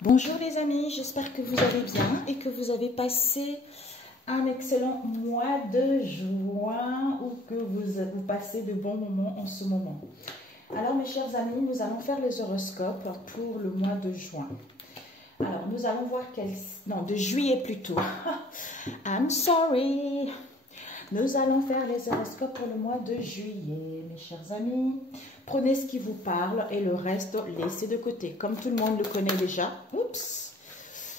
Bonjour les amis, j'espère que vous allez bien et que vous avez passé un excellent mois de juin ou que vous passez de bons moments en ce moment. Alors mes chers amis, nous allons faire les horoscopes pour le mois de juin. Alors nous allons voir de juillet plutôt. I'm sorry. Nous allons faire les horoscopes pour le mois de juillet, mes chers amis. Prenez ce qui vous parle et le reste, laissez de côté. Comme tout le monde le connaît déjà. Oups,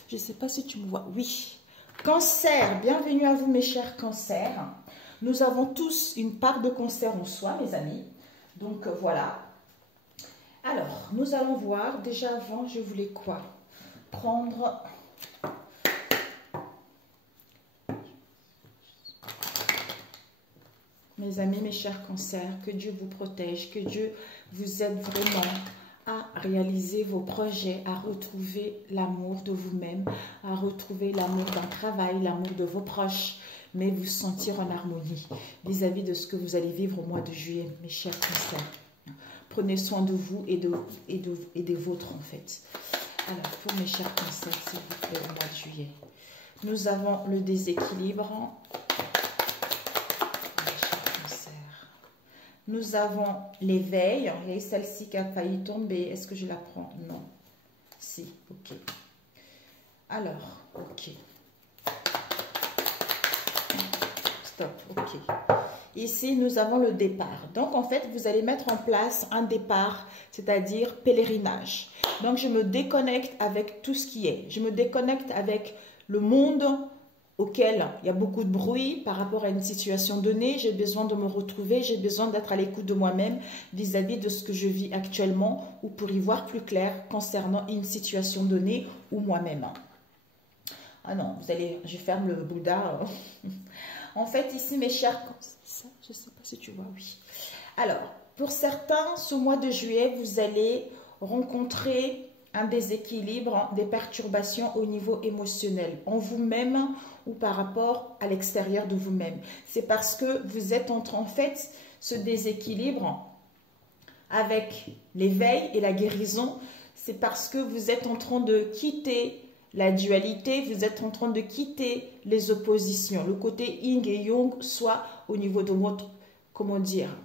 je ne sais pas si tu me vois. Oui. Cancer, bienvenue à vous mes chers cancers. Nous avons tous une part de cancer en soi, mes amis. Donc voilà. Alors, nous allons voir. Déjà avant, je voulais quoi? Prendre... Mes amis, mes chers cancers, que Dieu vous protège, que Dieu vous aide vraiment à réaliser vos projets, à retrouver l'amour de vous-même, à retrouver l'amour d'un travail, l'amour de vos proches, mais vous sentir en harmonie vis-à-vis de ce que vous allez vivre au mois de juillet, mes chers cancers. Prenez soin de vous et des vôtres en fait. Alors, pour mes chers cancers, s'il vous plaît, au mois de juillet, nous avons le déséquilibre. Nous avons l'éveil. Il y a celle-ci qui a failli tomber. Est-ce que je la prends? Non. Si, ok. Alors, ok. Stop, ok. Ici, nous avons le départ. Donc, en fait, vous allez mettre en place un départ, c'est-à-dire pèlerinage. Donc, je me déconnecte avec tout ce qui est. Je me déconnecte avec le monde auquel il y a beaucoup de bruit par rapport à une situation donnée. J'ai besoin de me retrouver, j'ai besoin d'être à l'écoute de moi-même vis-à-vis de ce que je vis actuellement ou pour y voir plus clair concernant une situation donnée ou moi-même. Ah non, je ferme le Bouddha. En fait, ici, mes chers... Ça, je ne sais pas si tu vois, oui. Alors, pour certains, ce mois de juillet, vous allez rencontrer un déséquilibre, des perturbations au niveau émotionnel, en vous-même ou par rapport à l'extérieur de vous-même. C'est parce que vous êtes en fait, ce déséquilibre avec l'éveil et la guérison, c'est parce que vous êtes en train de quitter la dualité, vous êtes en train de quitter les oppositions, le côté yin et yang, soit au niveau de votre, comment dire,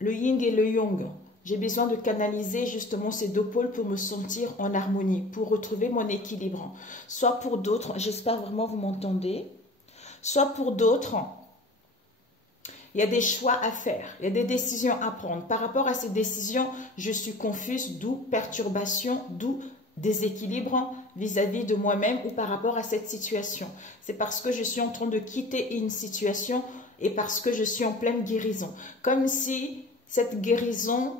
le yin et le yang. J'ai besoin de canaliser justement ces deux pôles pour me sentir en harmonie, pour retrouver mon équilibre. Soit pour d'autres, j'espère vraiment vous m'entendez, soit pour d'autres, il y a des choix à faire, il y a des décisions à prendre. Par rapport à ces décisions, je suis confuse, d'où perturbation, d'où déséquilibre vis-à-vis de moi-même ou par rapport à cette situation. C'est parce que je suis en train de quitter une situation et parce que je suis en pleine guérison. Comme si cette guérison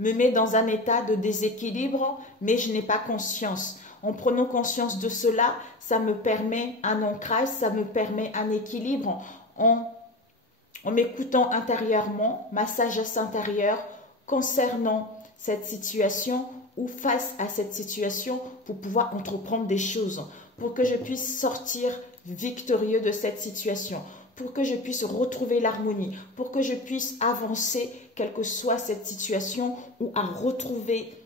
me met dans un état de déséquilibre, mais je n'ai pas conscience. En prenant conscience de cela, ça me permet un ancrage, ça me permet un équilibre en m'écoutant intérieurement, ma sagesse intérieure concernant cette situation ou face à cette situation pour pouvoir entreprendre des choses, pour que je puisse sortir victorieux de cette situation, pour que je puisse retrouver l'harmonie, pour que je puisse avancer, quelle que soit cette situation, ou à retrouver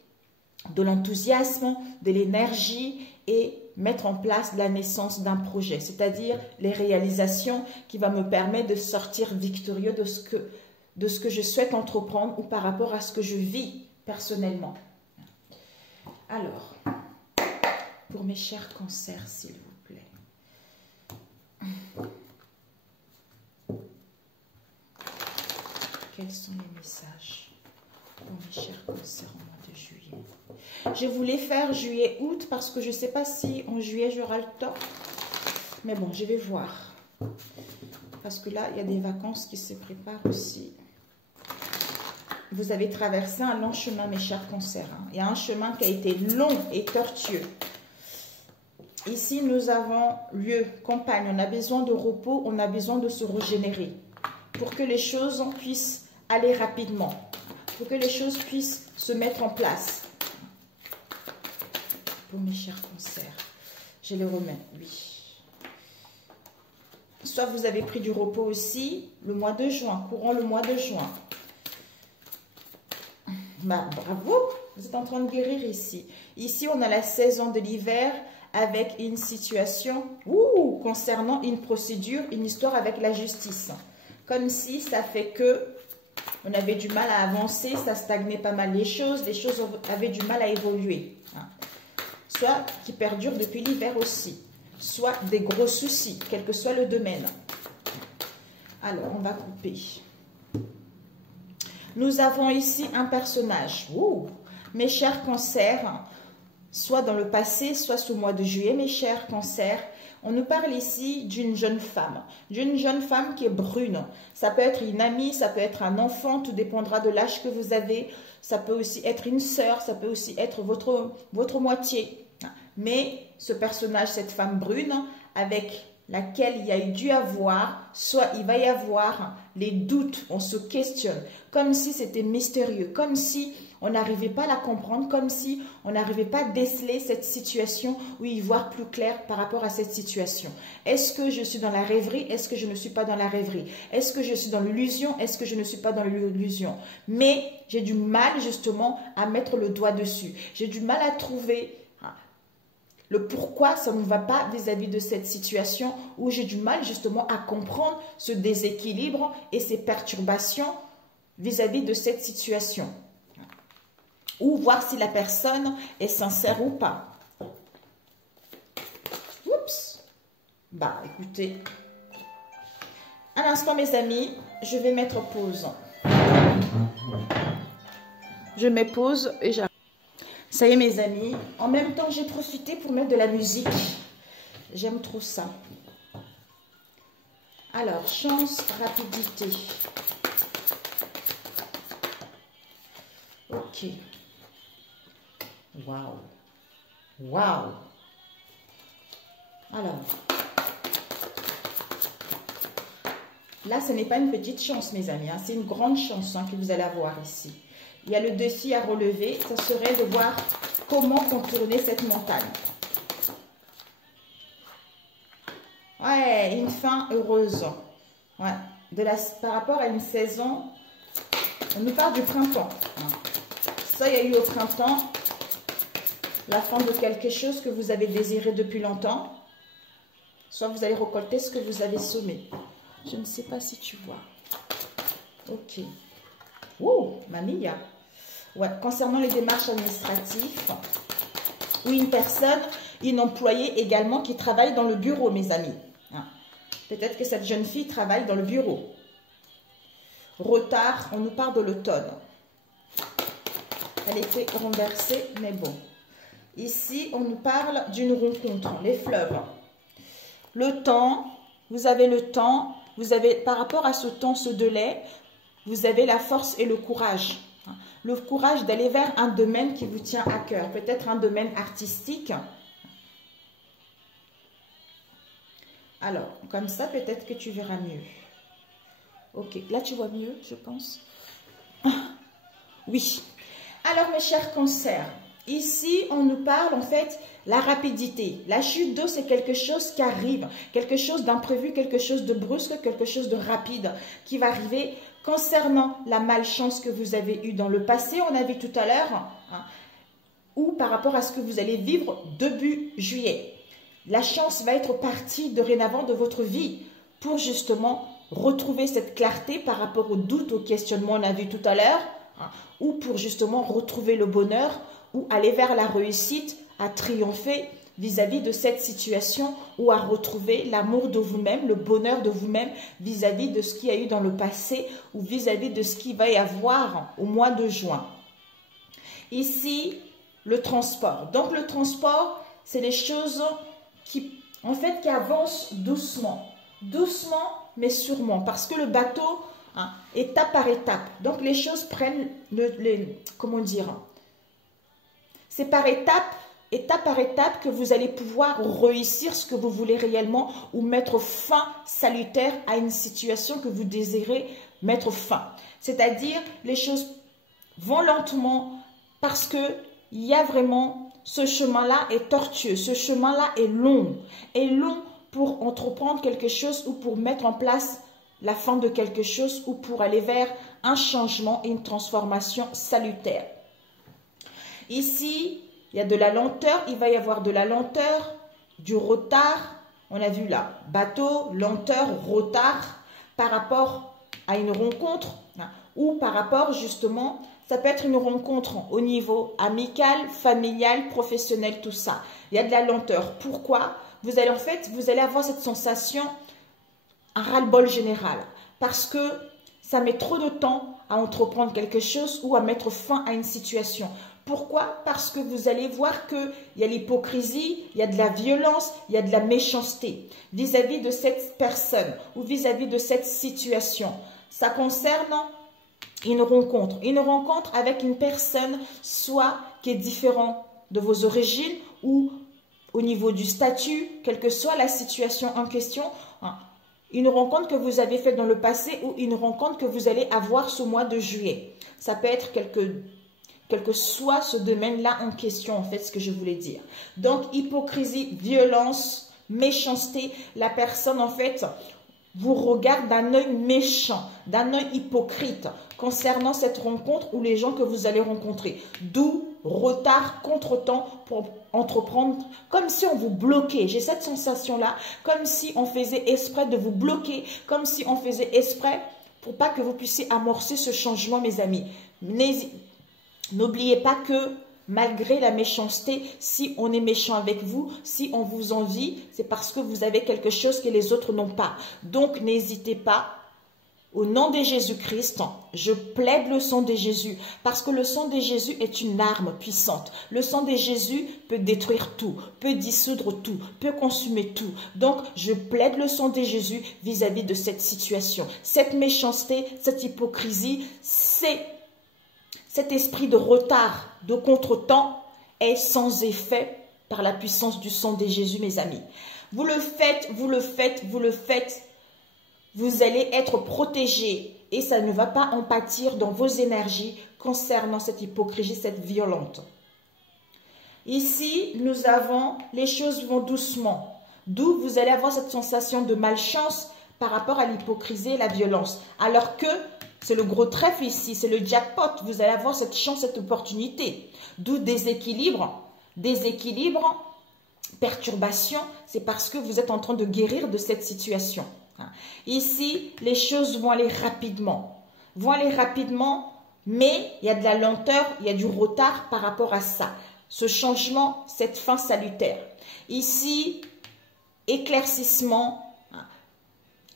de l'enthousiasme, de l'énergie et mettre en place la naissance d'un projet, c'est-à-dire les réalisations qui va me permettre de sortir victorieux de ce que je souhaite entreprendre ou par rapport à ce que je vis personnellement. Alors, pour mes chers cancers, s'il vous plaît. Quels sont les messages pour mes chers cancers au mois de juillet? Je voulais faire juillet-août parce que je ne sais pas si en juillet j'aurai le temps. Mais bon, je vais voir. Parce que là, il y a des vacances qui se préparent aussi. Vous avez traversé un long chemin, mes chers cancers. Il y a un chemin qui a été long et tortueux. Ici, nous avons lieu, campagne. On a besoin de repos, on a besoin de se régénérer. Pour que les choses puissent aller rapidement, pour que les choses puissent se mettre en place. Pour mes chers cancers, je les remets, oui. Soit vous avez pris du repos aussi le mois de juin, courant le mois de juin. Bah, bravo, vous êtes en train de guérir ici. Ici, on a la saison de l'hiver avec une situation concernant une procédure, une histoire avec la justice. Comme si ça fait que on avait du mal à avancer, ça stagnait pas mal les choses avaient du mal à évoluer. Soit qui perdurent depuis l'hiver aussi, soit des gros soucis, quel que soit le domaine. Alors, on va couper. Nous avons ici un personnage. Mes chers cancers, soit dans le passé, soit sous le mois de juillet, mes chers cancers, on nous parle ici d'une jeune femme qui est brune. Ça peut être une amie, ça peut être un enfant, tout dépendra de l'âge que vous avez. Ça peut aussi être une sœur, ça peut aussi être votre moitié. Mais ce personnage, cette femme brune, avec laquelle il y a dû avoir, soit il va y avoir les doutes, on se questionne, comme si c'était mystérieux, comme si on n'arrivait pas à la comprendre, comme si on n'arrivait pas à déceler cette situation ou y voir plus clair par rapport à cette situation. Est-ce que je suis dans la rêverie? Est-ce que je ne suis pas dans la rêverie? Est-ce que je suis dans l'illusion? Est-ce que je ne suis pas dans l'illusion? Mais j'ai du mal justement à mettre le doigt dessus. J'ai du mal à trouver le pourquoi ça ne va pas vis-à-vis de cette situation où j'ai du mal justement à comprendre ce déséquilibre et ces perturbations vis-à-vis de cette situation. Ou voir si la personne est sincère ou pas. Oups. Bah, écoutez. Un instant, mes amis, je vais mettre pause. Je mets pause et j'arrive. Ça y est, mes amis. En même temps, j'ai profité pour mettre de la musique. J'aime trop ça. Alors, chance, rapidité. Ok. Waouh. Waouh. Alors. Là, ce n'est pas une petite chance, mes amis. C'est une grande chance que vous allez avoir ici. Il y a le défi à relever. Ça serait de voir comment contourner cette montagne. Ouais, une fin heureuse. Ouais. Par rapport à une saison, on nous parle du printemps. Ça, il y a eu au printemps la fin de quelque chose que vous avez désiré depuis longtemps. Soit vous allez récolter ce que vous avez semé. Je ne sais pas si tu vois. Ok. Oh, mamia. Ouais, concernant les démarches administratives, ou une personne, une employée également qui travaille dans le bureau, mes amis. Peut-être que cette jeune fille travaille dans le bureau. Retard, on nous parle de l'automne. Elle était renversée, mais bon. Ici, on nous parle d'une rencontre, les fleuves. Le temps, vous avez le temps, vous avez, par rapport à ce temps, ce délai, vous avez la force et le courage. Le courage d'aller vers un domaine qui vous tient à cœur. Peut-être un domaine artistique. Alors, comme ça, peut-être que tu verras mieux. Ok, là tu vois mieux, je pense. Oui. Alors, mes chers cancers, ici, on nous parle en fait la rapidité. La chute d'eau, c'est quelque chose qui arrive, quelque chose d'imprévu, quelque chose de brusque, quelque chose de rapide qui va arriver. Concernant la malchance que vous avez eue dans le passé, on a vu tout à l'heure, ou par rapport à ce que vous allez vivre début juillet. La chance va être partie dorénavant de votre vie pour justement retrouver cette clarté par rapport aux doutes, aux questionnements, on a vu tout à l'heure, ou pour justement retrouver le bonheur, ou aller vers la réussite, à triompher vis-à-vis de cette situation, ou à retrouver l'amour de vous-même, le bonheur de vous-même vis-à-vis de ce qu'il y a eu dans le passé, ou vis-à-vis de ce qu'il va y avoir au mois de juin. Ici, le transport. Donc le transport, c'est les choses qui avancent doucement. Doucement, mais sûrement. Parce que le bateau, étape par étape. Donc les choses prennent comment dire? C'est par étape par étape que vous allez pouvoir réussir ce que vous voulez réellement ou mettre fin salutaire à une situation que vous désirez mettre fin. C'est-à-dire, les choses vont lentement parce que il y a vraiment, ce chemin-là est tortueux, ce chemin-là est long pour entreprendre quelque chose ou pour mettre en place la fin de quelque chose ou pour aller vers un changement et une transformation salutaire. Ici, il y a de la lenteur, il va y avoir de la lenteur, du retard. On a vu là, bateau, lenteur, retard par rapport à une rencontre ou par rapport justement, ça peut être une rencontre au niveau amical, familial, professionnel, tout ça. Il y a de la lenteur. Pourquoi? Vous allez avoir cette sensation, un ras-le-bol général. Parce que ça met trop de temps à entreprendre quelque chose ou à mettre fin à une situation. Pourquoi? Parce que vous allez voir qu'il y a l'hypocrisie, il y a de la violence, il y a de la méchanceté vis-à-vis de cette personne ou vis-à-vis de cette situation. Ça concerne une rencontre avec une personne soit qui est différente de vos origines ou au niveau du statut, quelle que soit la situation en question. Une rencontre que vous avez faite dans le passé ou une rencontre que vous allez avoir ce mois de juillet. Ça peut être quel que soit ce domaine-là en question, en fait, ce que je voulais dire. Donc, hypocrisie, violence, méchanceté, la personne, en fait, vous regarde d'un œil méchant, d'un œil hypocrite concernant cette rencontre ou les gens que vous allez rencontrer. D'où retard, contretemps pour entreprendre, comme si on vous bloquait. J'ai cette sensation-là, comme si on faisait exprès de vous bloquer, comme si on faisait exprès pour pas que vous puissiez amorcer ce changement, mes amis. N'oubliez pas que malgré la méchanceté, si on est méchant avec vous, si on vous envie, c'est parce que vous avez quelque chose que les autres n'ont pas. Donc, n'hésitez pas. Au nom de Jésus-Christ, je plaide le sang de Jésus parce que le sang de Jésus est une arme puissante. Le sang de Jésus peut détruire tout, peut dissoudre tout, peut consumer tout. Donc, je plaide le sang de Jésus vis-à-vis de cette situation. Cette méchanceté, cette hypocrisie, cet esprit de retard, de contretemps est sans effet par la puissance du sang de Jésus, mes amis. Vous le faites, vous le faites, vous le faites. Vous allez être protégé et ça ne va pas en pâtir dans vos énergies concernant cette hypocrisie, cette violente. Ici, nous avons les choses vont doucement. D'où vous allez avoir cette sensation de malchance par rapport à l'hypocrisie et la violence. Alors que c'est le gros trèfle ici, c'est le jackpot. Vous allez avoir cette chance, cette opportunité. D'où déséquilibre, perturbation. C'est parce que vous êtes en train de guérir de cette situation. Ici, les choses vont aller rapidement. Mais il y a de la lenteur, il y a du retard par rapport à ça. Ce changement, cette fin salutaire. Ici, éclaircissement,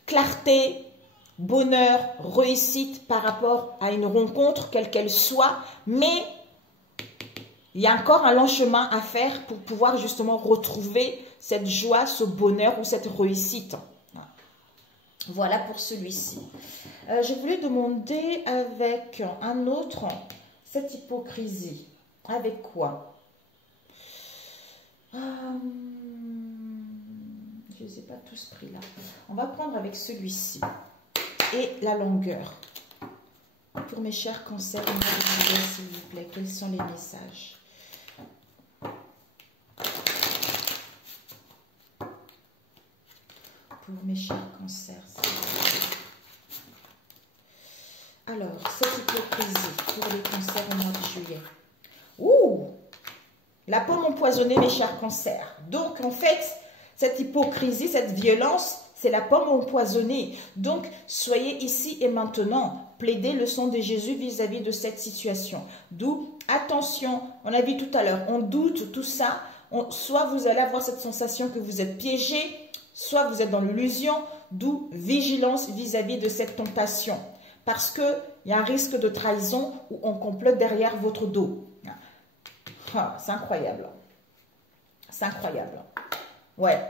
clarté, bonheur, réussite par rapport à une rencontre, quelle qu'elle soit, mais il y a encore un long chemin à faire pour pouvoir justement retrouver cette joie, ce bonheur ou cette réussite. Voilà pour celui-ci. Je voulais demander avec un autre, cette hypocrisie. Avec quoi? Je ne les ai pas tous pris là. On va prendre avec celui-ci. Et la longueur. Pour mes chers cancers, s'il vous plaît, quels sont les messages? Pour mes chers cancers. Alors, cette hypocrisie pour les cancers au mois de juillet. Ouh! La pomme empoisonnée, mes chers cancers. Donc, en fait, cette hypocrisie, cette violence, c'est la pomme empoisonnée. Donc, soyez ici et maintenant. Plaidez le sang de Jésus vis-à-vis de cette situation. D'où, attention, on a vu tout à l'heure, on doute, tout ça. Soit vous allez avoir cette sensation que vous êtes piégé, soit vous êtes dans l'illusion, d'où vigilance vis-à-vis de cette tentation. Parce qu'il y a un risque de trahison où on complote derrière votre dos. Ah, c'est incroyable. C'est incroyable. Ouais,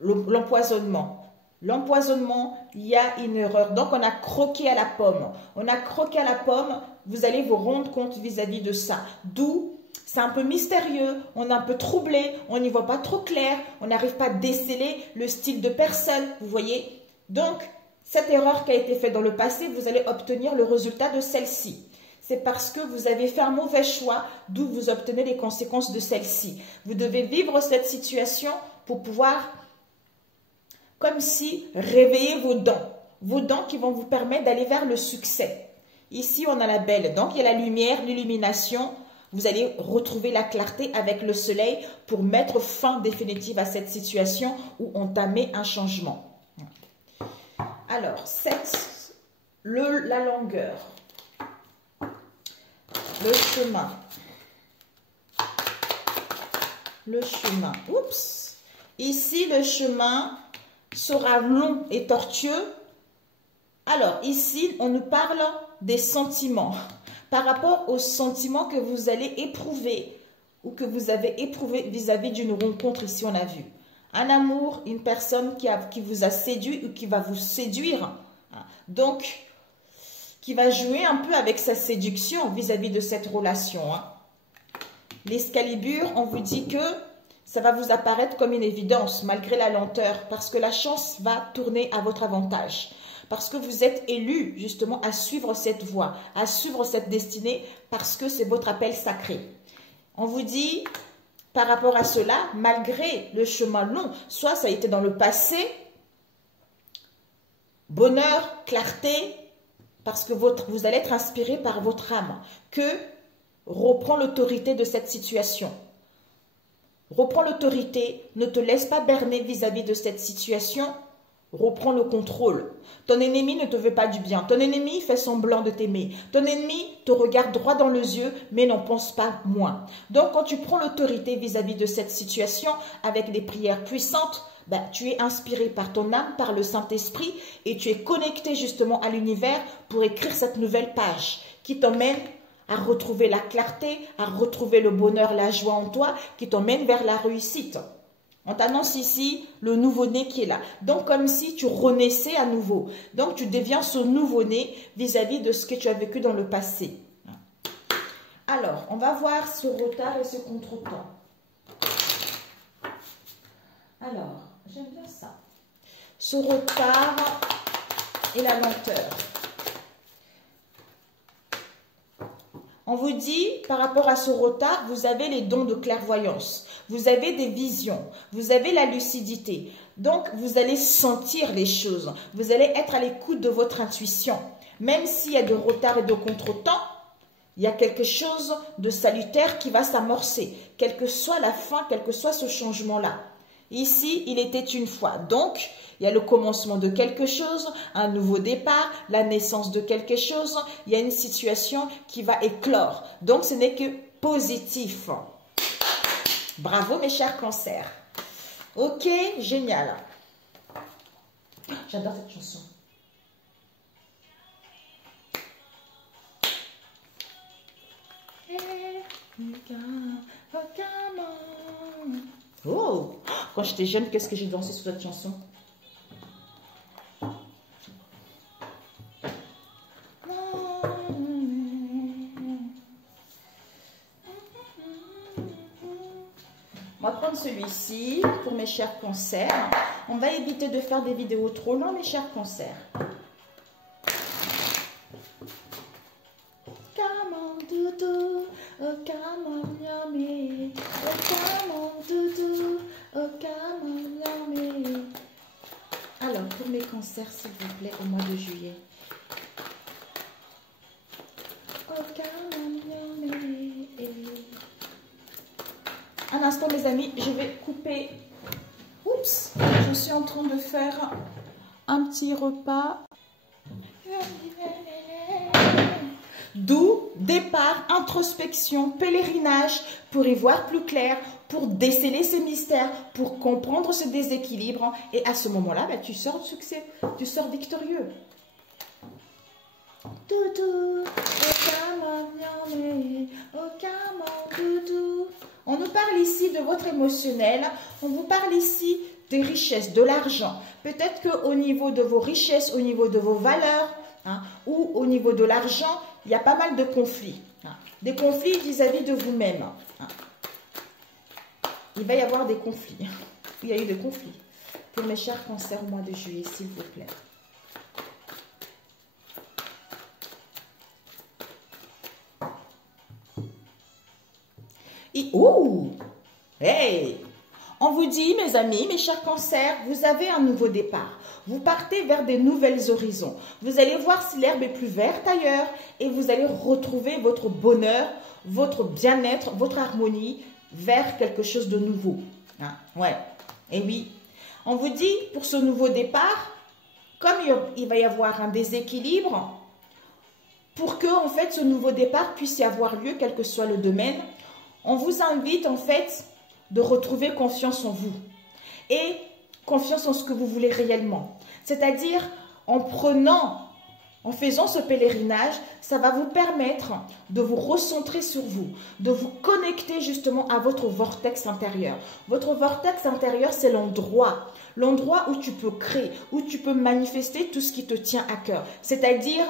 l'empoisonnement. L'empoisonnement, il y a une erreur. Donc, on a croqué à la pomme. On a croqué à la pomme. Vous allez vous rendre compte vis-à-vis de ça. D'où, c'est un peu mystérieux. On est un peu troublé. On n'y voit pas trop clair. On n'arrive pas à déceler le style de personne. Vous voyez? Donc, cette erreur qui a été faite dans le passé, vous allez obtenir le résultat de celle-ci. C'est parce que vous avez fait un mauvais choix, d'où vous obtenez les conséquences de celle-ci. Vous devez vivre cette situation pour pouvoir, comme si, réveiller vos dents. vos dents qui vont vous permettre d'aller vers le succès. Ici, on a la belle. Donc, il y a la lumière, l'illumination. Vous allez retrouver la clarté avec le soleil pour mettre fin définitive à cette situation ou entamer un changement. Alors, 7, la longueur, le chemin. Le chemin. Oups. Ici, le chemin sera long et tortueux. Alors, ici, on nous parle des sentiments. Par rapport aux sentiments que vous allez éprouver ou que vous avez éprouvé vis-à-vis d'une rencontre, ici on a vu. Un amour, une personne qui vous a séduit ou qui va vous séduire. Donc, qui va jouer un peu avec sa séduction vis-à-vis de cette relation. L'Excalibur, on vous dit que ça va vous apparaître comme une évidence malgré la lenteur parce que la chance va tourner à votre avantage. Parce que vous êtes élu justement à suivre cette voie, à suivre cette destinée parce que c'est votre appel sacré. On vous dit par rapport à cela, malgré le chemin long, soit ça a été dans le passé, bonheur, clarté, parce que vous allez être inspiré par votre âme, que reprends l'autorité de cette situation. Reprends l'autorité, ne te laisse pas berner vis-à-vis de cette situation. Reprends le contrôle. Ton ennemi ne te veut pas du bien. Ton ennemi fait semblant de t'aimer. Ton ennemi te regarde droit dans les yeux, mais n'en pense pas moins. Donc, quand tu prends l'autorité vis-à-vis de cette situation, avec des prières puissantes, tu es inspiré par ton âme, par le Saint-Esprit, et tu es connecté justement à l'univers pour écrire cette nouvelle page qui t'emmène à retrouver la clarté, à retrouver le bonheur, la joie en toi, qui t'emmène vers la réussite. On t'annonce ici le nouveau-né qui est là. Donc, comme si tu renaissais à nouveau. Donc, tu deviens ce nouveau-né vis-à-vis de ce que tu as vécu dans le passé. Alors, on va voir ce retard et ce contretemps. Alors, j'aime bien ça. Ce retard et la lenteur. On vous dit, par rapport à ce retard, vous avez les dons de clairvoyance. Vous avez des visions. Vous avez la lucidité. Donc, vous allez sentir les choses. Vous allez être à l'écoute de votre intuition. Même s'il y a de retard et de contretemps, il y a quelque chose de salutaire qui va s'amorcer. Quelle que soit la fin, quel que soit ce changement-là. Ici, il était une fois. Donc, il y a le commencement de quelque chose, un nouveau départ, la naissance de quelque chose. Il y a une situation qui va éclore. Donc, ce n'est que positif. Bravo, mes chers cancers. Ok, génial. J'adore cette chanson. Oh, quand j'étais jeune, qu'est-ce que j'ai dansé sur cette chanson? On va prendre celui-ci pour mes chers cancers. On va éviter de faire des vidéos trop longues, mes chers cancers. Come on, doudou. Oh, come on, yummy. Oh, come on, doudou. Oh, come on, yummy. Alors, pour mes cancers, s'il vous plaît, au mois de juillet. Oh, come on, yummy. Un instant, mes amis, je vais couper. Oups, je suis en train de faire un petit repas. D'où départ, introspection, pèlerinage pour y voir plus clair, pour déceler ces mystères, pour comprendre ce déséquilibre. Et à ce moment-là, tu sors de succès, tu sors victorieux. Doudou, oh come on, yummy, oh come on, doudou. On nous parle ici de votre émotionnel, on vous parle ici des richesses, de l'argent. Peut-être qu'au niveau de vos richesses, au niveau de vos valeurs, ou au niveau de l'argent, il y a pas mal de conflits. Des conflits vis-à-vis de vous-même. Il va y avoir des conflits. Il y a eu des conflits. Pour mes chers cancers au mois de juillet, s'il vous plaît. Et, oh, hey, on vous dit, mes amis, mes chers cancers, vous avez un nouveau départ. Vous partez vers des nouvelles horizons. Vous allez voir si l'herbe est plus verte ailleurs et vous allez retrouver votre bonheur, votre bien-être, votre harmonie vers quelque chose de nouveau. Hein? Ouais. Et oui. On vous dit, pour ce nouveau départ, comme il va y avoir un déséquilibre, pour que en fait ce nouveau départ puisse y avoir lieu, quel que soit le domaine, on vous invite en fait de retrouver confiance en vous et confiance en ce que vous voulez réellement. C'est-à-dire en faisant ce pèlerinage, ça va vous permettre de vous recentrer sur vous, de vous connecter justement à votre vortex intérieur. Votre vortex intérieur, c'est l'endroit où tu peux créer, où tu peux manifester tout ce qui te tient à cœur. C'est-à-dire,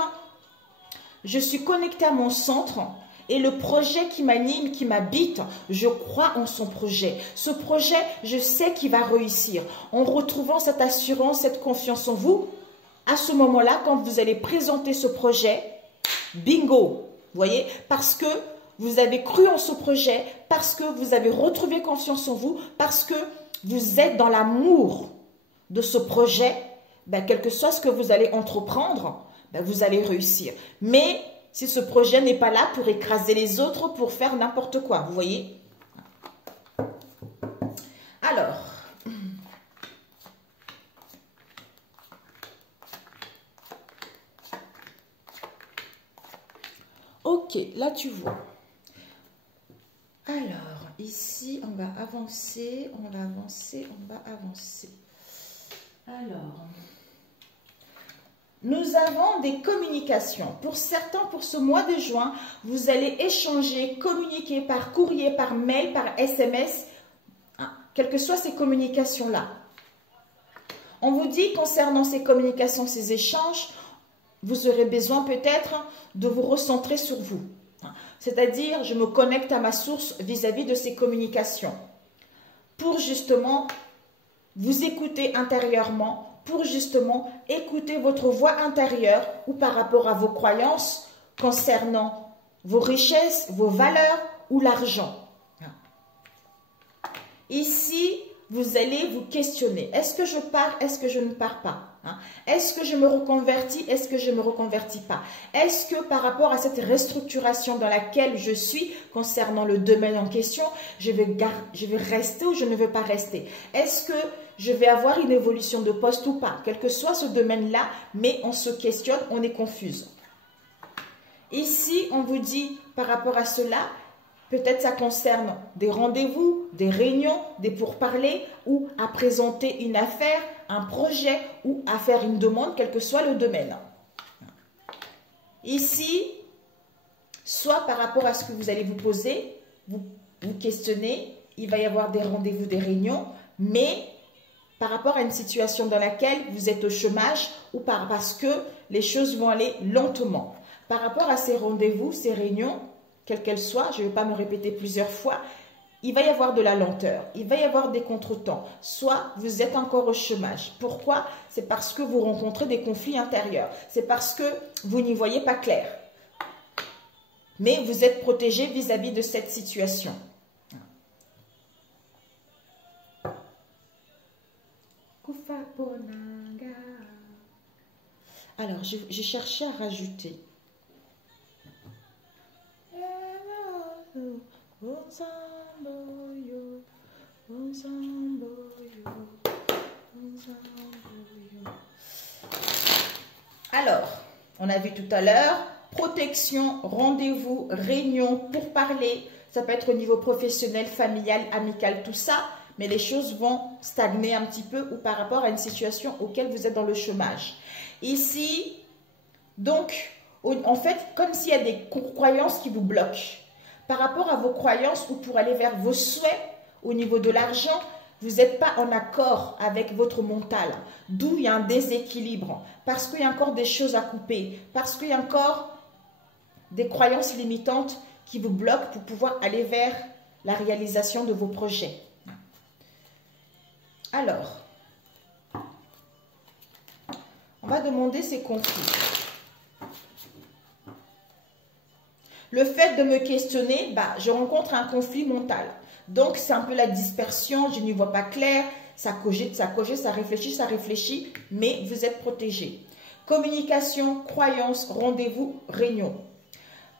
je suis connecté à mon centre et le projet qui m'anime, qui m'habite, je crois en son projet. Ce projet, je sais qu'il va réussir. En retrouvant cette assurance, cette confiance en vous, à ce moment-là, quand vous allez présenter ce projet, bingo, vous voyez, parce que vous avez cru en ce projet, parce que vous avez retrouvé confiance en vous, parce que vous êtes dans l'amour de ce projet, ben, quel que soit ce que vous allez entreprendre, ben, vous allez réussir. Mais si ce projet n'est pas là pour écraser les autres, pour faire n'importe quoi, vous voyez? Alors, ok, là tu vois. Alors, ici, on va avancer, on va avancer, on va avancer. Alors, nous avons des communications. Pour certains, pour ce mois de juin, vous allez échanger, communiquer par courrier, par mail, par SMS, quelles que soient ces communications-là. On vous dit, concernant ces communications, ces échanges, vous aurez besoin peut-être de vous recentrer sur vous. C'est-à-dire, je me connecte à ma source vis-à-vis de ces communications pour justement vous écouter intérieurement, pour justement écouter votre voix intérieure ou par rapport à vos croyances concernant vos richesses, vos valeurs ou l'argent. Ici, vous allez vous questionner. Est-ce que je pars? Est-ce que je ne pars pas? Est-ce que je me reconvertis? Est-ce que je ne me reconvertis pas? Est-ce que par rapport à cette restructuration dans laquelle je suis concernant le domaine en question, je vais rester ou je ne veux pas rester? Est-ce que je vais avoir une évolution de poste ou pas? Quel que soit ce domaine-là, mais on se questionne, on est confuse. Ici, on vous dit par rapport à cela, peut-être ça concerne des rendez-vous, des réunions, des pourparlers ou à présenter une affaire, un projet ou à faire une demande, quel que soit le domaine. Ici, soit par rapport à ce que vous allez vous poser, vous questionnez, il va y avoir des rendez-vous, des réunions, mais par rapport à une situation dans laquelle vous êtes au chômage ou parce que les choses vont aller lentement. Par rapport à ces rendez-vous, ces réunions, quelles qu'elles soient, je ne vais pas me répéter plusieurs fois, il va y avoir de la lenteur, il va y avoir des contretemps. Soit vous êtes encore au chômage. Pourquoi? C'est parce que vous rencontrez des conflits intérieurs. C'est parce que vous n'y voyez pas clair. Mais vous êtes protégé vis-à-vis de cette situation. Alors, j'ai cherché à rajouter. Alors, on a vu tout à l'heure, protection, rendez-vous, réunion, pour parler. Ça peut être au niveau professionnel, familial, amical, tout ça. Mais les choses vont stagner un petit peu ou par rapport à une situation auquel vous êtes dans le chômage. Ici, donc, en fait, comme s'il y a des croyances qui vous bloquent. Par rapport à vos croyances ou pour aller vers vos souhaits au niveau de l'argent, vous n'êtes pas en accord avec votre mental. D'où il y a un déséquilibre. Parce qu'il y a encore des choses à couper. Parce qu'il y a encore des croyances limitantes qui vous bloquent pour pouvoir aller vers la réalisation de vos projets. Alors, on va demander ces conflits. Le fait de me questionner, je rencontre un conflit mental. Donc, c'est un peu la dispersion, je n'y vois pas clair. ça cogite, ça réfléchit, mais vous êtes protégé. Communication, croyance, rendez-vous, réunion.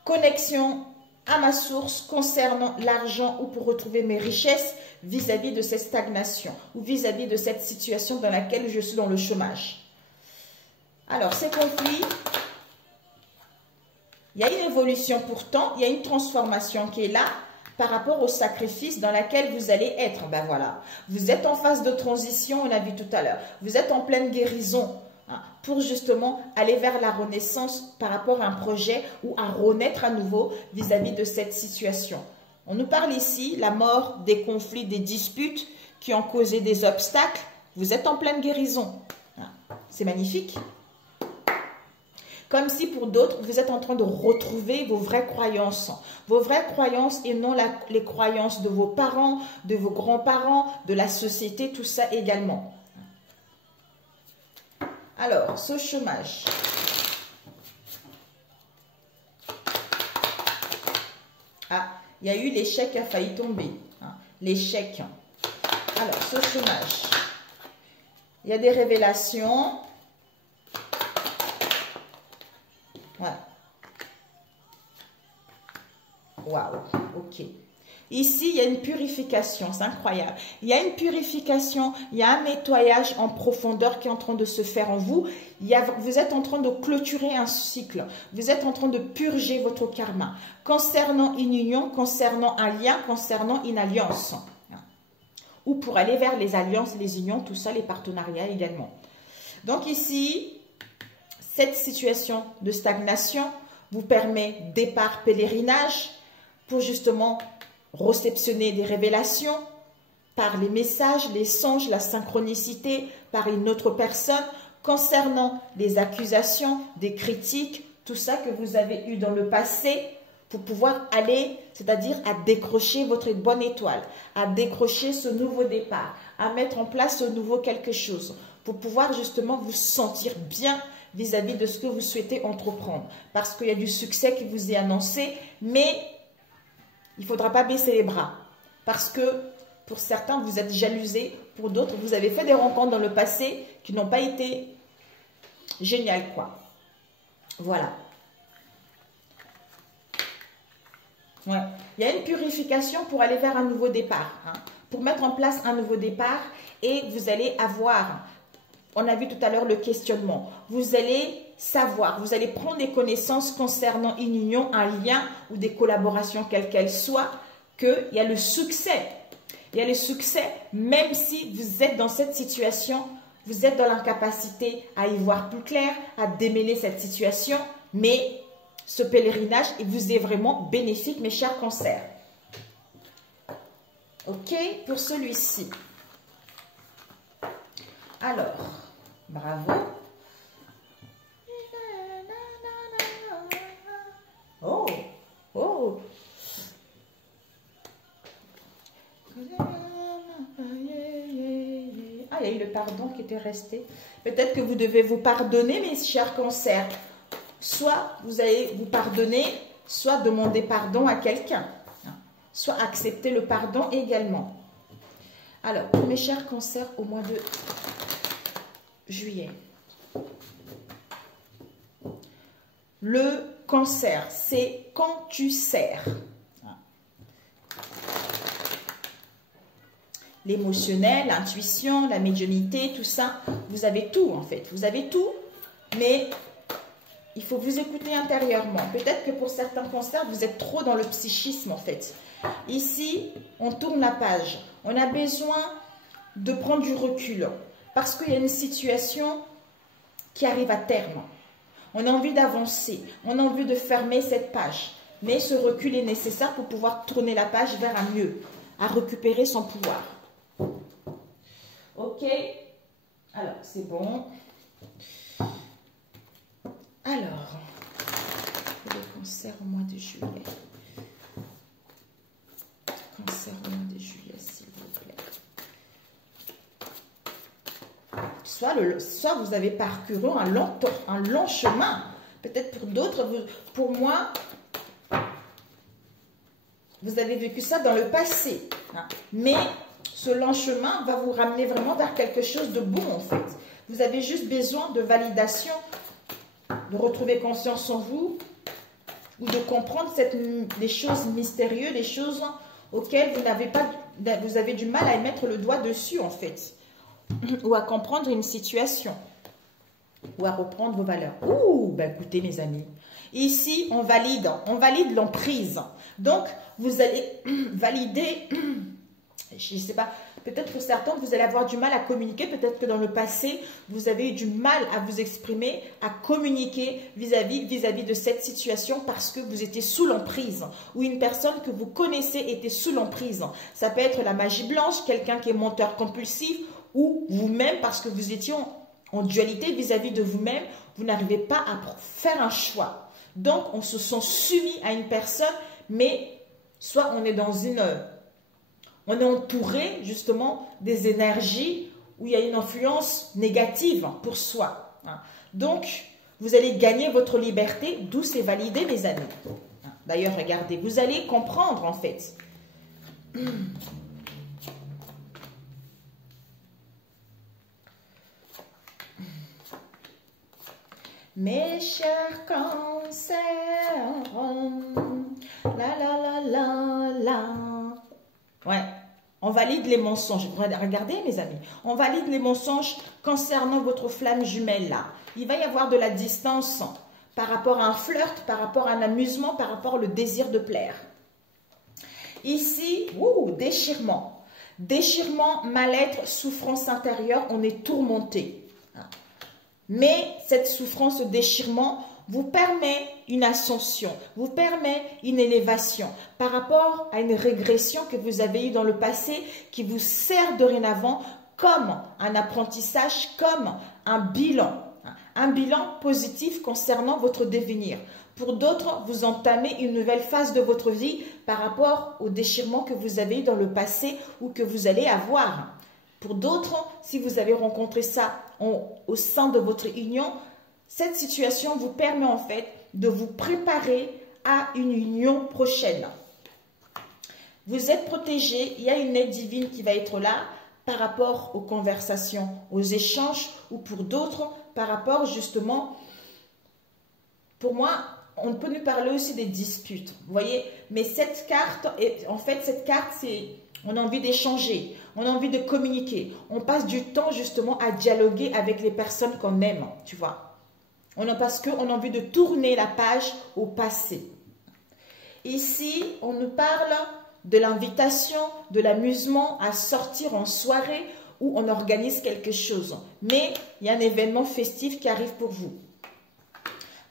Connexion à ma source concernant l'argent ou pour retrouver mes richesses vis-à-vis de cette stagnation ou vis-à-vis de cette situation dans laquelle je suis dans le chômage. Alors, ces conflits, il y a une évolution pourtant, il y a une transformation qui est là par rapport au sacrifice dans lequel vous allez être. Ben voilà, vous êtes en phase de transition, on a vu tout à l'heure. Vous êtes en pleine guérison. Pour justement aller vers la renaissance par rapport à un projet ou à renaître à nouveau vis-à-vis de cette situation. On nous parle ici, la mort, des conflits, des disputes qui ont causé des obstacles. Vous êtes en pleine guérison. C'est magnifique. Comme si pour d'autres, vous êtes en train de retrouver vos vraies croyances. Vos vraies croyances et non les croyances de vos parents, de vos grands-parents, de la société, tout ça également. Alors, ce chômage. Ah, il y a eu l'échec qui a failli tomber. L'échec. Alors, ce chômage. Il y a des révélations. Voilà. Waouh, ok. Ici, il y a une purification, c'est incroyable. Il y a une purification, il y a un nettoyage en profondeur qui est en train de se faire en vous. Vous êtes en train de clôturer un cycle. Vous êtes en train de purger votre karma. Concernant une union, concernant un lien, concernant une alliance. Ou pour aller vers les alliances, les unions, tout ça, les partenariats également. Donc ici, cette situation de stagnation vous permet départ pèlerinage pour justement réceptionner des révélations par les messages, les songes, la synchronicité, par une autre personne, concernant des accusations, des critiques, tout ça que vous avez eu dans le passé, pour pouvoir aller, c'est-à-dire à décrocher votre bonne étoile, à décrocher ce nouveau départ, à mettre en place ce nouveau quelque chose, pour pouvoir justement vous sentir bien vis-à-vis de ce que vous souhaitez entreprendre. Parce qu'il y a du succès qui vous est annoncé, mais il ne faudra pas baisser les bras. Parce que pour certains, vous êtes jalousés. Pour d'autres, vous avez fait des rencontres dans le passé qui n'ont pas été géniales, quoi. Voilà. Ouais. Il y a une purification pour aller vers un nouveau départ. Pour mettre en place un nouveau départ. Et vous allez avoir, on a vu tout à l'heure le questionnement. Vous allez savoir, vous allez prendre des connaissances concernant une union, un lien ou des collaborations quelles qu'elles soient, qu'il y a le succès. Il y a le succès, même si vous êtes dans cette situation, vous êtes dans l'incapacité à y voir plus clair, à démêler cette situation, mais ce pèlerinage, il vous est vraiment bénéfique, mes chers cancers. Ok, pour celui-ci. Alors, bravo. Oh, oh. Ah, il y a eu le pardon qui était resté. Peut-être que vous devez vous pardonner, mes chers cancers. Soit vous allez vous pardonner, soit demander pardon à quelqu'un. Soit accepter le pardon également. Alors, pour mes chers cancers, au mois de juillet. Le cancer, c'est quand tu sers. L'émotionnel, l'intuition, la médiumnité, tout ça, vous avez tout en fait. Vous avez tout, mais il faut vous écouter intérieurement. Peut-être que pour certains cancers, vous êtes trop dans le psychisme en fait. Ici, on tourne la page. On a besoin de prendre du recul parce qu'il y a une situation qui arrive à terme. On a envie d'avancer, on a envie de fermer cette page. Mais ce recul est nécessaire pour pouvoir tourner la page vers un mieux, à récupérer son pouvoir. Ok, alors c'est bon. Alors, le cancer au mois de juillet. Cancer au mois de juillet, s'il vous plaît. Soit vous avez parcouru un long chemin. Peut-être pour d'autres, pour moi, vous avez vécu ça dans le passé. Mais ce lent chemin va vous ramener vraiment vers quelque chose de bon en fait. Vous avez juste besoin de validation, de retrouver confiance en vous ou de comprendre les choses mystérieuses, les choses auxquelles vous avez du mal à mettre le doigt dessus en fait, ou à comprendre une situation, ou à reprendre vos valeurs. Ouh, ben écoutez mes amis, ici on valide l'emprise. Donc vous allez valider, je ne sais pas, peut-être pour certains vous allez avoir du mal à communiquer, peut-être que dans le passé vous avez eu du mal à vous exprimer, à communiquer vis-à-vis de cette situation parce que vous étiez sous l'emprise, ou une personne que vous connaissez était sous l'emprise. Ça peut être la magie blanche, quelqu'un qui est menteur compulsif, ou vous-même parce que vous étiez en dualité vis-à-vis de vous-même, vous n'arrivez pas à faire un choix. Donc on se sent soumis à une personne, mais soit on est on est entouré justement des énergies où il y a une influence négative pour soi. Donc, vous allez gagner votre liberté, d'où c'est validé, mes amis. D'ailleurs, regardez, vous allez comprendre en fait. Mes chers cancers, la. Ouais, on valide les mensonges. Regardez mes amis, on valide les mensonges concernant votre flamme jumelle là. Il va y avoir de la distance par rapport à un flirt, par rapport à un amusement, par rapport au désir de plaire. Ici, déchirement. Déchirement, mal-être, souffrance intérieure, on est tourmenté. Mais cette souffrance, ce déchirement vous permet une ascension, vous permet une élévation par rapport à une régression que vous avez eue dans le passé qui vous sert dorénavant comme un apprentissage, comme un bilan positif concernant votre devenir. Pour d'autres, vous entamez une nouvelle phase de votre vie par rapport au déchirement que vous avez eu dans le passé ou que vous allez avoir. Pour d'autres, si vous avez rencontré ça au sein de votre union, cette situation vous permet en fait de vous préparer à une union prochaine. Vous êtes protégé, il y a une aide divine qui va être là par rapport aux conversations, aux échanges, ou pour d'autres, par rapport justement, pour moi, on peut nous parler aussi des disputes, vous voyez, mais cette carte, en fait, cette carte, c'est, on a envie d'échanger, on a envie de communiquer, on passe du temps justement à dialoguer avec les personnes qu'on aime, tu vois. Parce qu'on a envie de tourner la page au passé. Ici, on nous parle de l'invitation, de l'amusement à sortir en soirée où on organise quelque chose. Mais il y a un événement festif qui arrive pour vous.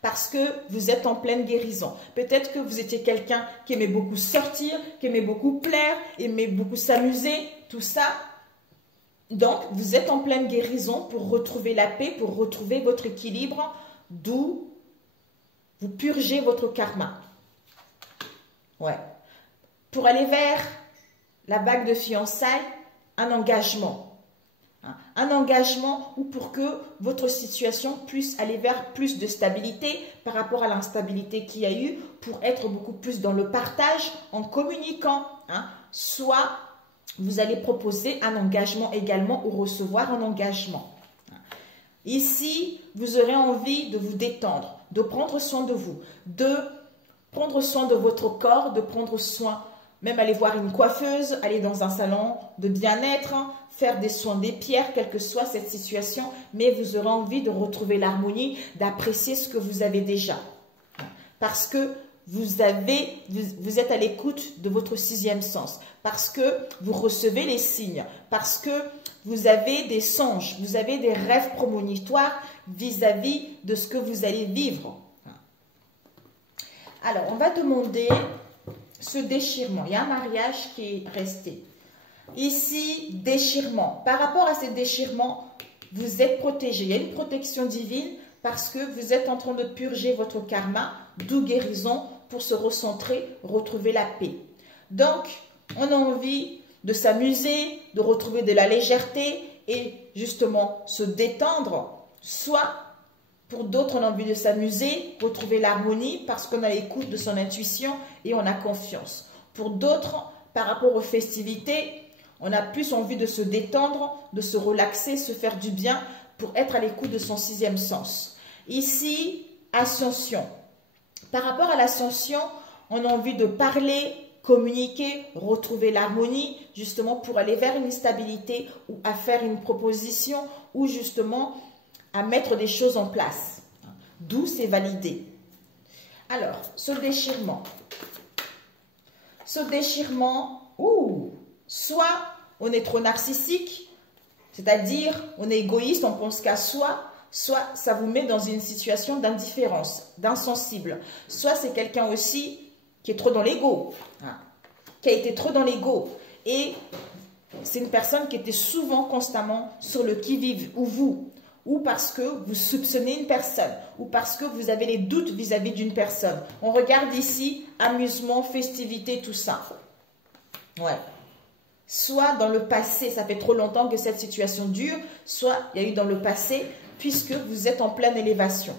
Parce que vous êtes en pleine guérison. Peut-être que vous étiez quelqu'un qui aimait beaucoup sortir, qui aimait beaucoup plaire, aimait beaucoup s'amuser, tout ça. Donc, vous êtes en pleine guérison pour retrouver la paix, pour retrouver votre équilibre, d'où vous purgez votre karma. Ouais. Pour aller vers la bague de fiançailles, un engagement. Un engagement ou pour que votre situation puisse aller vers plus de stabilité par rapport à l'instabilité qu'il y a eu, pour être beaucoup plus dans le partage, en communiquant. Soit vous allez proposer un engagement également ou recevoir un engagement. Ici, vous aurez envie de vous détendre, de prendre soin de vous, de prendre soin de votre corps, de prendre soin, même aller voir une coiffeuse, aller dans un salon de bien-être, faire des soins des pierres, quelle que soit cette situation, mais vous aurez envie de retrouver l'harmonie, d'apprécier ce que vous avez déjà. Parce que vous êtes à l'écoute de votre sixième sens, parce que vous recevez les signes, parce que vous avez des songes, vous avez des rêves prémonitoires vis-à-vis de ce que vous allez vivre. Alors, on va demander ce déchirement. Il y a un mariage qui est resté. Ici, déchirement. Par rapport à ces déchirements, vous êtes protégé. Il y a une protection divine parce que vous êtes en train de purger votre karma, d'où guérison, pour se recentrer, retrouver la paix. Donc, on a envie de s'amuser, de retrouver de la légèreté et justement se détendre. Soit, pour d'autres, on a envie de s'amuser, retrouver l'harmonie parce qu'on a l'écoute de son intuition et on a confiance. Pour d'autres, par rapport aux festivités, On a plus envie de se détendre, de se relaxer, se faire du bien pour être à l'écoute de son sixième sens. Ici, ascension. Par rapport à l'ascension, on a envie de parler, communiquer, retrouver l'harmonie, justement pour aller vers une stabilité ou à faire une proposition ou justement à mettre des choses en place. D'où c'est validé. Alors, ce déchirement. Ce déchirement, soit on est trop narcissique, c'est-à-dire on est égoïste, on pense qu'à soi, soit ça vous met dans une situation d'indifférence, d'insensible. Soit c'est quelqu'un aussi qui est trop dans l'ego, qui a été trop dans l'ego. Et c'est une personne qui était souvent, constamment sur le qui-vive, ou parce que vous soupçonnez une personne, ou parce que vous avez les doutes vis-à-vis d'une personne. On regarde ici, amusement, festivité, tout ça. Ouais. Soit dans le passé, ça fait trop longtemps que cette situation dure, soit il y a eu dans le passé, puisque vous êtes en pleine élévation.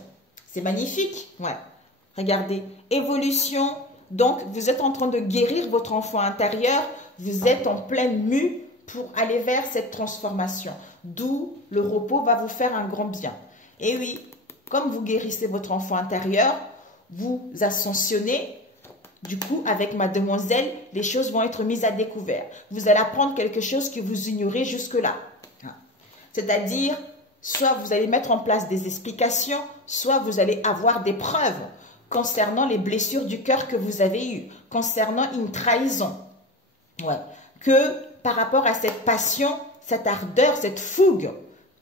C'est magnifique, ouais. Regardez, évolution, donc vous êtes en train de guérir votre enfant intérieur, vous êtes en pleine mue pour aller vers cette transformation. D'où le repos va vous faire un grand bien. Et oui, comme vous guérissez votre enfant intérieur, vous ascensionnez. Du coup, avec mademoiselle, les choses vont être mises à découvert. Vous allez apprendre quelque chose que vous ignorez jusque-là. C'est-à-dire, soit vous allez mettre en place des explications, soit vous allez avoir des preuves concernant les blessures du cœur que vous avez eues, concernant une trahison. Ouais. Que par rapport à cette passion, cette ardeur, cette fougue,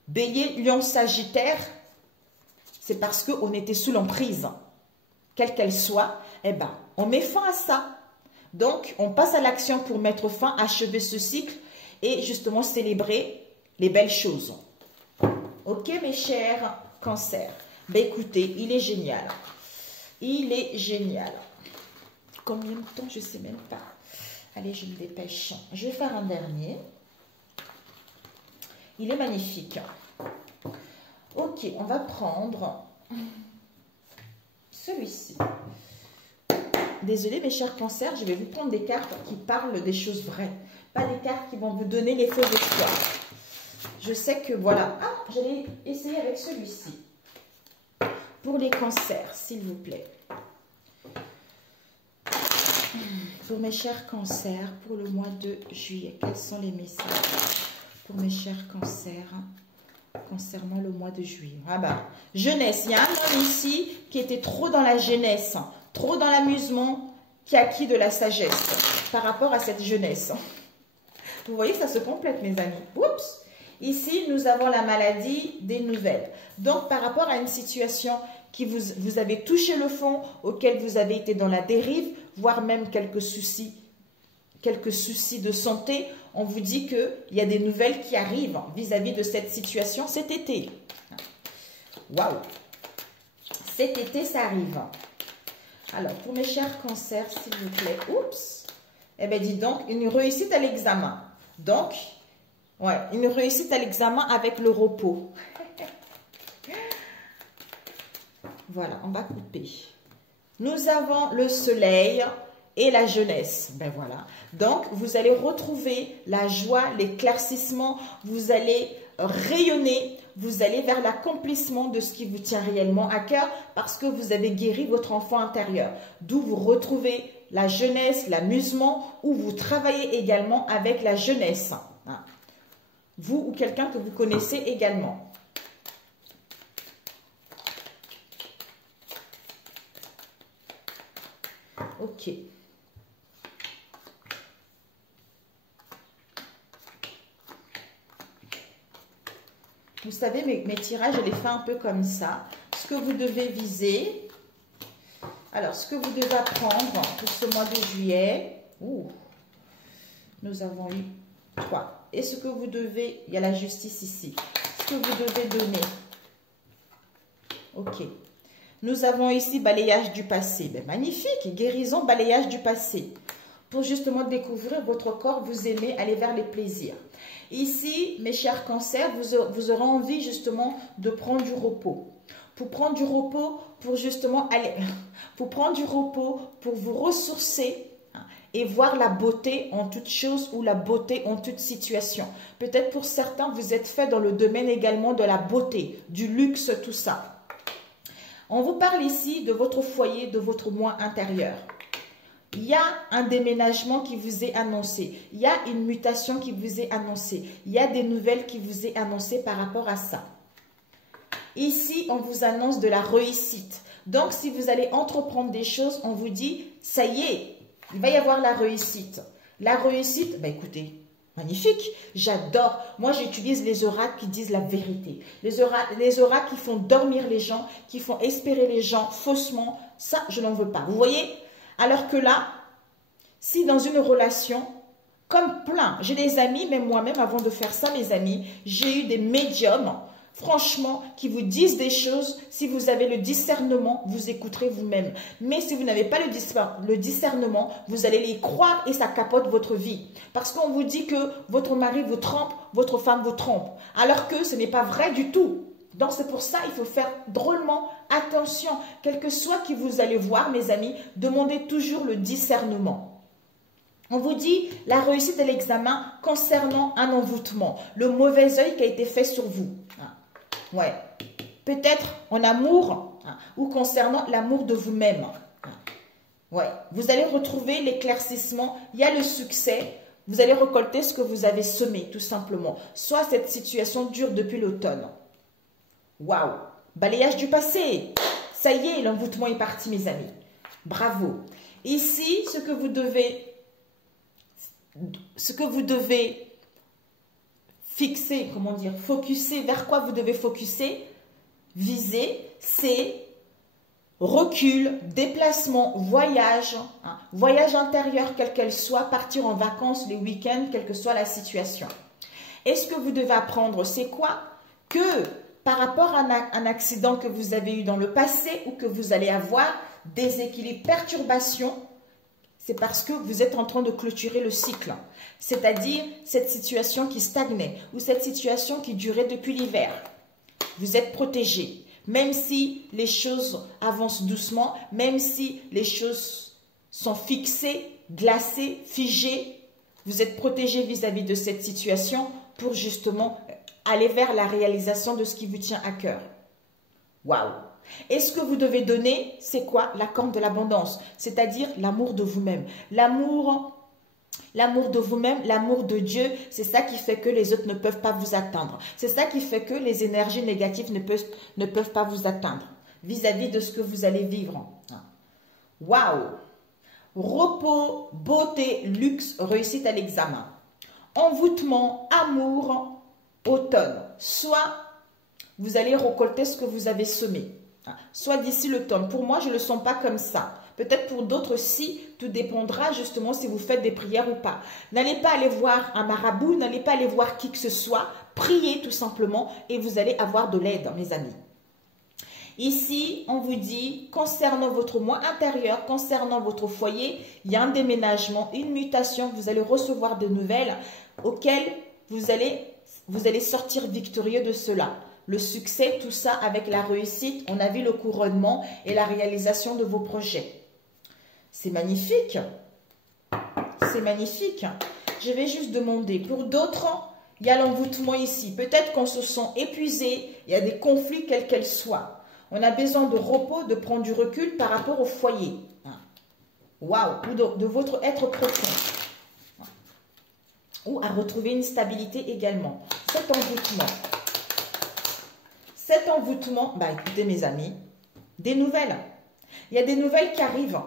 Bélier, Lion, Sagittaire, c'est parce qu'on était sous l'emprise. Quelle qu'elle soit, eh ben, on met fin à ça. Donc, on passe à l'action pour mettre fin, achever ce cycle et justement célébrer les belles choses. Ok, mes chers cancers. Ben écoutez, il est génial. Il est génial. Combien de temps, je ne sais même pas. Allez, je me dépêche. Je vais faire un dernier. Il est magnifique. Ok, on va prendre celui-ci. Désolée mes chers cancers, je vais vous prendre des cartes qui parlent des choses vraies. Pas des cartes qui vont vous donner l'effet de foi. Je sais que voilà. Ah, j'allais essayer avec celui-ci. Pour les cancers, s'il vous plaît. Pour mes chers cancers, pour le mois de juillet, quels sont les messages pour mes chers cancers concernant le mois de juillet? Ah bah, jeunesse, il y a un homme ici qui était trop dans la jeunesse, trop dans l'amusement, qui a acquis de la sagesse par rapport à cette jeunesse. Vous voyez, ça se complète, mes amis. Oups! Ici, nous avons la maladie des nouvelles. Donc, par rapport à une situation qui vous avez touché le fond, auquel vous avez été dans la dérive, voire même quelques soucis de santé, on vous dit qu'il y a des nouvelles qui arrivent vis-à-vis de cette situation cet été. Waouh! Cet été, ça arrive. Alors, pour mes chers cancers, s'il vous plaît, oups! Eh bien, dis donc, une réussite à l'examen. Donc, ouais, une réussite à l'examen avec le repos. Voilà, on va couper. Nous avons le soleil et la jeunesse. Ben voilà. Donc, vous allez retrouver la joie, l'éclaircissement. Vous allez rayonner. Vous allez vers l'accomplissement de ce qui vous tient réellement à cœur parce que vous avez guéri votre enfant intérieur. D'où vous retrouvez la jeunesse, l'amusement, où vous travaillez également avec la jeunesse. Vous ou quelqu'un que vous connaissez également. Ok. Vous savez, mes tirages, je les fais un peu comme ça. Ce que vous devez viser. Alors, ce que vous devez apprendre pour ce mois de juillet. Nous avons eu 3. Et ce que vous devez, il y a la justice ici. Ce que vous devez donner. Ok. Nous avons ici balayage du passé. Ben, magnifique. Guérison, balayage du passé. Pour justement découvrir votre corps, vous aimez aller vers les plaisirs. Ici, mes chers cancers, vous aurez envie justement de prendre du repos. Pour prendre du repos, pour justement aller... Pour prendre du repos, pour vous ressourcer. et voir la beauté en toute chose ou la beauté en toute situation. Peut-être pour certains, vous êtes fait dans le domaine également de la beauté, du luxe, tout ça. On vous parle ici de votre foyer, de votre moi intérieur. Il y a un déménagement qui vous est annoncé. Il y a une mutation qui vous est annoncée. Il y a des nouvelles qui vous est annoncées par rapport à ça. Ici, on vous annonce de la réussite. Donc, si vous allez entreprendre des choses, on vous dit, ça y est, il va y avoir la réussite. La réussite, ben écoutez, magnifique, j'adore. Moi, j'utilise les oracles qui disent la vérité. Les oracles qui font dormir les gens, qui font espérer les gens faussement, ça, je n'en veux pas. Vous voyez? Alors que là, si dans une relation, comme plein, j'ai des amis, même moi-même, avant de faire ça, mes amis, j'ai eu des médiums, franchement, qui vous disent des choses. Si vous avez le discernement, vous écouterez vous-même. Mais si vous n'avez pas le discernement, vous allez les croire et ça capote votre vie. Parce qu'on vous dit que votre mari vous trompe, votre femme vous trompe. Alors que ce n'est pas vrai du tout. Donc c'est pour ça il faut faire drôlement attention. Quel que soit qui vous allez voir, mes amis, demandez toujours le discernement. On vous dit la réussite de l'examen concernant un envoûtement, le mauvais œil qui a été fait sur vous. Ouais. Peut-être en amour ou concernant l'amour de vous-même. Ouais. Vous allez retrouver l'éclaircissement, il y a le succès, vous allez récolter ce que vous avez semé tout simplement. Soit cette situation dure depuis l'automne. Waouh! Balayage du passé. Ça y est, l'envoûtement est parti, mes amis. Bravo. Ici, ce que vous devez fixer, comment dire, focuser, vers quoi vous devez focuser, viser, c'est recul, déplacement, voyage, voyage intérieur, quel qu'elle soit, partir en vacances, les week-ends, quelle que soit la situation. Et ce que vous devez apprendre, c'est quoi? Que par rapport à un accident que vous avez eu dans le passé ou que vous allez avoir, déséquilibre, perturbation, c'est parce que vous êtes en train de clôturer le cycle. C'est-à-dire cette situation qui stagnait ou cette situation qui durait depuis l'hiver. Vous êtes protégé. Même si les choses avancent doucement, même si les choses sont fixées, glacées, figées, vous êtes protégé vis-à-vis de cette situation pour justement aller vers la réalisation de ce qui vous tient à cœur. Waouh! Et ce que vous devez donner, c'est quoi? La corne de l'abondance, c'est-à-dire l'amour de vous-même. L'amour de vous-même, l'amour de Dieu, c'est ça qui fait que les autres ne peuvent pas vous atteindre. C'est ça qui fait que les énergies négatives ne peuvent pas vous atteindre vis-à-vis de ce que vous allez vivre. Waouh! Repos, beauté, luxe, réussite à l'examen. Envoûtement, amour, automne. Soit vous allez récolter ce que vous avez semé. Soit d'ici l'automne. Pour moi, je ne le sens pas comme ça. Peut-être pour d'autres, si, tout dépendra justement si vous faites des prières ou pas. N'allez pas aller voir un marabout, n'allez pas aller voir qui que ce soit. Priez tout simplement et vous allez avoir de l'aide, mes amis. Ici, on vous dit, concernant votre moi intérieur, concernant votre foyer, il y a un déménagement, une mutation, vous allez recevoir de nouvelles auxquelles vous allez sortir victorieux de cela. Le succès, tout ça avec la réussite, on a vu le couronnement et la réalisation de vos projets. C'est magnifique. C'est magnifique. Je vais juste demander, pour d'autres, il y a l'envoûtement ici. Peut-être qu'on se sent épuisé, il y a des conflits quels qu'elles soient. On a besoin de repos, de prendre du recul par rapport au foyer. Waouh! Ou de votre être profond. Ou à retrouver une stabilité également. Cet envoûtement. Cet envoûtement, bah écoutez mes amis, des nouvelles. Il y a des nouvelles qui arrivent.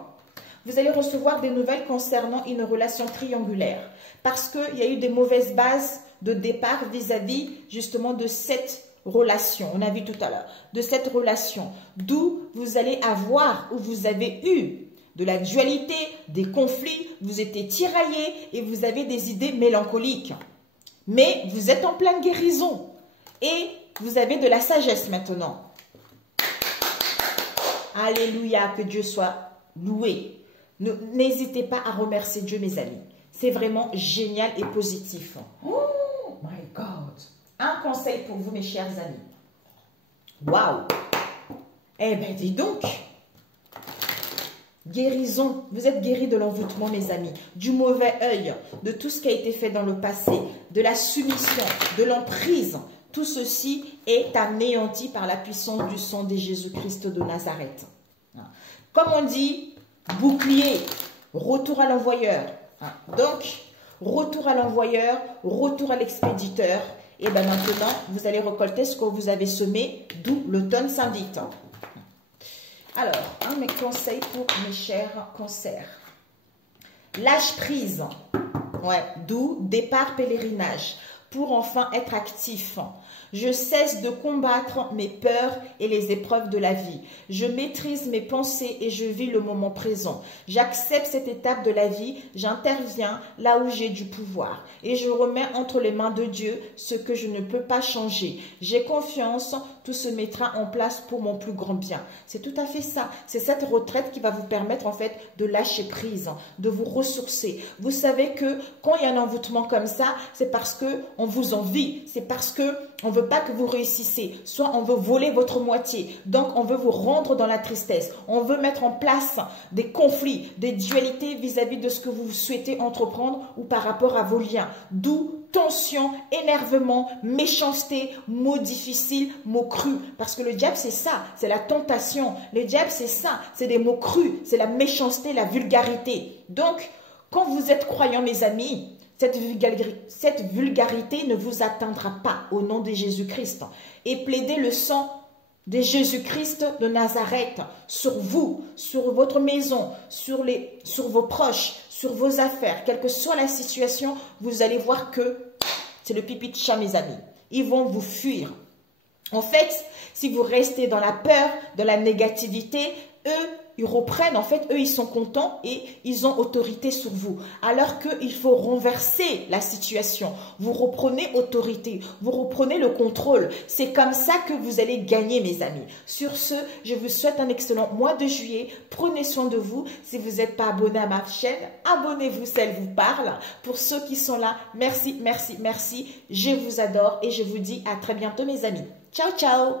Vous allez recevoir des nouvelles concernant une relation triangulaire. Parce qu'il y a eu des mauvaises bases de départ vis-à-vis justement de cette relation. On a vu tout à l'heure. De cette relation. D'où vous allez avoir, ou vous avez eu de la dualité, des conflits, vous étiez tiraillé et vous avez des idées mélancoliques. Mais vous êtes en pleine guérison. Et vous avez de la sagesse maintenant. Alléluia, que Dieu soit loué. N'hésitez pas à remercier Dieu, mes amis. C'est vraiment génial et positif. Oh my God. Un conseil pour vous, mes chers amis. Waouh. Eh bien, dis donc. Guérison, vous êtes guéris de l'envoûtement, mes amis, du mauvais œil, de tout ce qui a été fait dans le passé, de la soumission, de l'emprise. Tout ceci est anéanti par la puissance du sang de Jésus-Christ de Nazareth. Comme on dit, bouclier, retour à l'envoyeur. Donc, retour à l'envoyeur, retour à l'expéditeur. Et bien maintenant, vous allez récolter ce que vous avez semé, d'où l'automne s'invite. Alors, mes conseils pour mes chers cancers. Lâche prise. Ouais, d'où départ pèlerinage. Pour enfin être actif. Je cesse de combattre mes peurs et les épreuves de la vie. Je maîtrise mes pensées et je vis le moment présent. J'accepte cette étape de la vie. J'interviens là où j'ai du pouvoir. Et je remets entre les mains de Dieu ce que je ne peux pas changer. J'ai confiance, tout se mettra en place pour mon plus grand bien. C'est tout à fait ça. C'est cette retraite qui va vous permettre en fait de lâcher prise, de vous ressourcer. Vous savez que quand il y a un envoûtement comme ça, c'est parce que on vous envie. C'est parce que on veut pas que vous réussissez. Soit on veut voler votre moitié. Donc on veut vous rendre dans la tristesse. On veut mettre en place des conflits, des dualités vis-à-vis de ce que vous souhaitez entreprendre ou par rapport à vos liens. D'où tension, énervement, méchanceté, mots difficiles, mots crus. Parce que le diable, c'est ça, c'est la tentation. Le diable, c'est ça, c'est des mots crus, c'est la méchanceté, la vulgarité. Donc, quand vous êtes croyants, mes amis, cette vulgarité ne vous atteindra pas au nom de Jésus-Christ. Et plaidez le sang de Jésus-Christ de Nazareth sur vous, sur votre maison, sur vos proches, sur vos affaires. Quelle que soit la situation, vous allez voir que c'est le pipi de chat, mes amis. Ils vont vous fuir. En fait, si vous restez dans la peur, dans la négativité, eux, ils reprennent, en fait, eux, ils sont contents et ils ont autorité sur vous. Alors qu'il faut renverser la situation. Vous reprenez autorité, vous reprenez le contrôle. C'est comme ça que vous allez gagner, mes amis. Sur ce, je vous souhaite un excellent mois de juillet. Prenez soin de vous. Si vous n'êtes pas abonné à ma chaîne, abonnez-vous si elle vous parle. Pour ceux qui sont là, merci, merci, merci. Je vous adore et je vous dis à très bientôt, mes amis. Ciao, ciao!